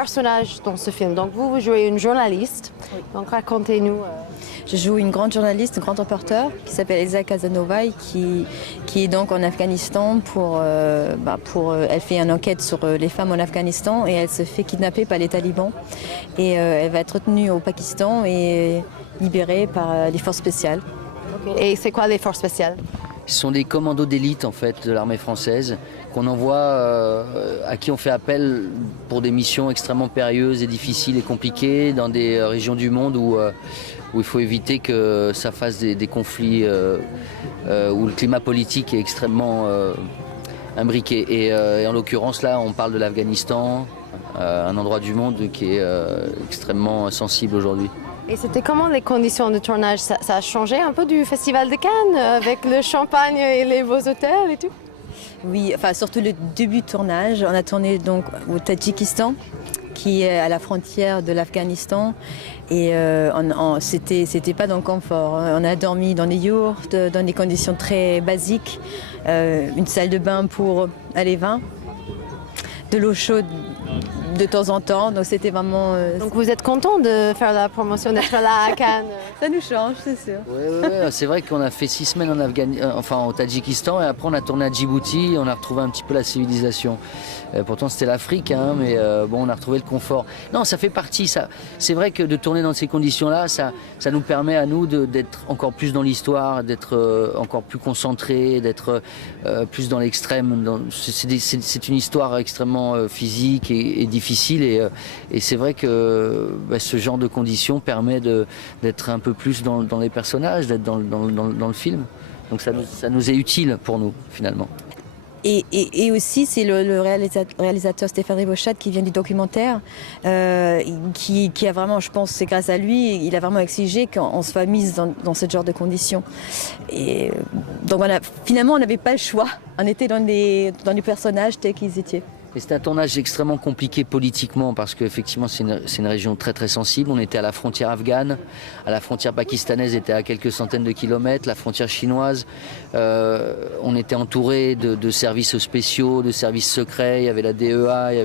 personnages dans ce film. Donc vous jouez une journaliste. Oui. Donc racontez-nous. Je joue une grande journaliste, un grand reporter qui s'appelle Elsa Casanova et qui est donc en Afghanistan elle fait une enquête sur les femmes en Afghanistan et elle se fait kidnapper par les talibans et elle va être retenue au Pakistan et libérée par les forces spéciales. Okay. Et c'est quoi les forces spéciales? Ce sont des commandos d'élite en fait de l'armée française qu'on envoie, à qui on fait appel pour des missions extrêmement périlleuses et difficiles et compliquées dans des régions du monde où il faut éviter que ça fasse des conflits où le climat politique est extrêmement imbriqué. Et en l'occurrence là, on parle de l'Afghanistan, un endroit du monde qui est extrêmement sensible aujourd'hui. Et c'était comment les conditions de tournage? Ça a changé un peu du Festival de Cannes avec le champagne et les beaux hôtels et tout? Oui, enfin surtout le début de tournage. On a tourné donc au Tadjikistan, qui est à la frontière de l'Afghanistan. Et c'était pas dans le confort. On a dormi dans des yurts, dans des conditions très basiques. Une salle de bain pour aller 20. De l'eau chaude de temps en temps, donc c'était vraiment... Donc vous êtes content de faire la promotion, d'être là à Cannes? Ça nous change, c'est sûr. Oui, c'est vrai qu'on a fait 6 semaines au Tadjikistan et après on a tourné à Djibouti et on a retrouvé un petit peu la civilisation. Pourtant c'était l'Afrique, mais on a retrouvé le confort. Non, ça fait partie, ça. C'est vrai que de tourner dans ces conditions-là, ça nous permet à nous d'être encore plus dans l'histoire, d'être encore plus concentrés, d'être plus dans l'extrême. C'est une histoire extrêmement physique et difficile et c'est vrai que ce genre de conditions permet d'être un peu plus dans les personnages, d'être dans le film. Donc ça nous est utile pour nous finalement. Et aussi, c'est le réalisateur Stéphane Ribochat qui vient du documentaire, qui a vraiment, je pense, c'est grâce à lui, il a vraiment exigé qu'on se soit mise dans ce genre de conditions. Et donc finalement, on n'avait pas le choix. On était dans les personnages tels qu'ils étaient. Et c'est un tournage extrêmement compliqué politiquement parce qu'effectivement c'est une région très très sensible. On était à la frontière afghane, à la frontière pakistanaise était à quelques centaines de kilomètres, la frontière chinoise. On était entouré de services spéciaux, de services secrets. Il y avait la DEA, il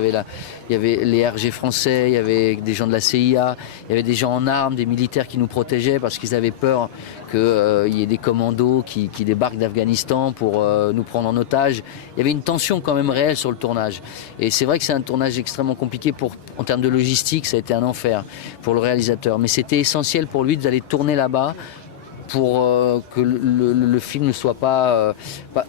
y avait les RG français, il y avait des gens de la CIA, il y avait des gens en armes, des militaires qui nous protégeaient parce qu'ils avaient peur qu'il y ait des commandos qui débarquent d'Afghanistan pour nous prendre en otage. Il y avait une tension quand même réelle sur le tournage. Et c'est vrai que c'est un tournage extrêmement compliqué en termes de logistique, ça a été un enfer pour le réalisateur. Mais c'était essentiel pour lui d'aller tourner là-bas pour que le film ne soit pas...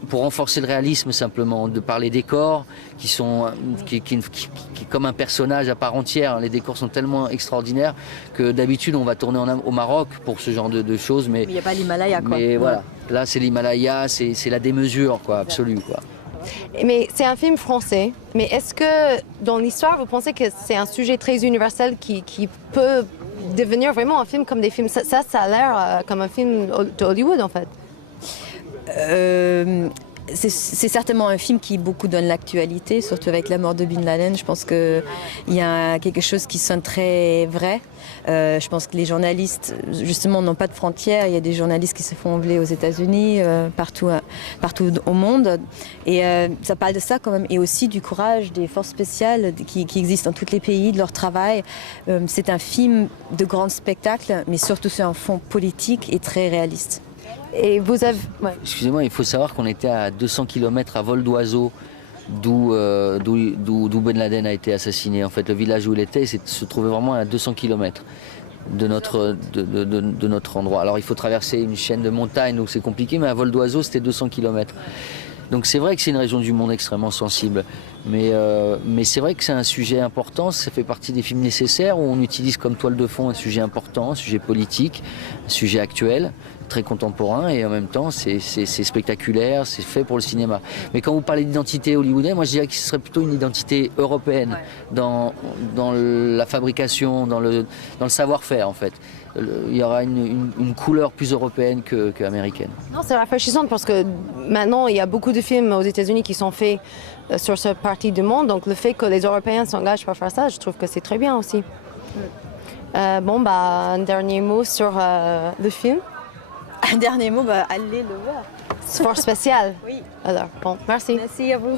pour renforcer le réalisme simplement, de par les décors qui est comme un personnage à part entière. Les décors sont tellement extraordinaires que d'habitude on va tourner au Maroc pour ce genre de choses. Mais il n'y a pas l'Himalaya quoi. Mais voilà, là c'est l'Himalaya, c'est la démesure quoi, absolue quoi. Mais c'est un film français, mais est-ce que dans l'histoire, vous pensez que c'est un sujet très universel qui peut devenir vraiment un film comme des films? Ça a l'air comme un film de Hollywood en fait. C'est certainement un film qui beaucoup donne l'actualité, surtout avec la mort de Bin Laden. Je pense qu'il y a quelque chose qui sonne très vrai. Je pense que les journalistes, justement, n'ont pas de frontières. Il y a des journalistes qui se font enlever aux États-Unis, partout au monde. Et ça parle de ça quand même. Et aussi du courage des forces spéciales qui existent dans tous les pays, de leur travail. C'est un film de grand spectacle, mais surtout sur un fond politique et très réaliste. Et vous avez... Ouais. Excusez-moi, il faut savoir qu'on était à 200 km à vol d'oiseau d'où Ben Laden a été assassiné. En fait, le village où il était se trouvait vraiment à 200 km de notre endroit. Alors il faut traverser une chaîne de montagnes, donc c'est compliqué, mais à vol d'oiseau, c'était 200 km. Donc c'est vrai que c'est une région du monde extrêmement sensible. Mais c'est vrai que c'est un sujet important, ça fait partie des films nécessaires où on utilise comme toile de fond un sujet important, un sujet politique, un sujet actuel, très contemporain et en même temps c'est spectaculaire, c'est fait pour le cinéma. Mais quand vous parlez d'identité hollywoodienne, moi je dirais que ce serait plutôt une identité européenne dans la fabrication, dans le savoir-faire en fait. Il y aura une couleur plus européenne qu'américaine. Non, c'est rafraîchissant parce que maintenant il y a beaucoup de films aux États-Unis qui sont faits sur cette partie du monde, donc le fait que les Européens s'engagent pour faire ça, je trouve que c'est très bien aussi. Un dernier mot sur le film. Un dernier mot, allez le voir. Sport spécial. Oui. Alors, bon, merci. Merci à vous.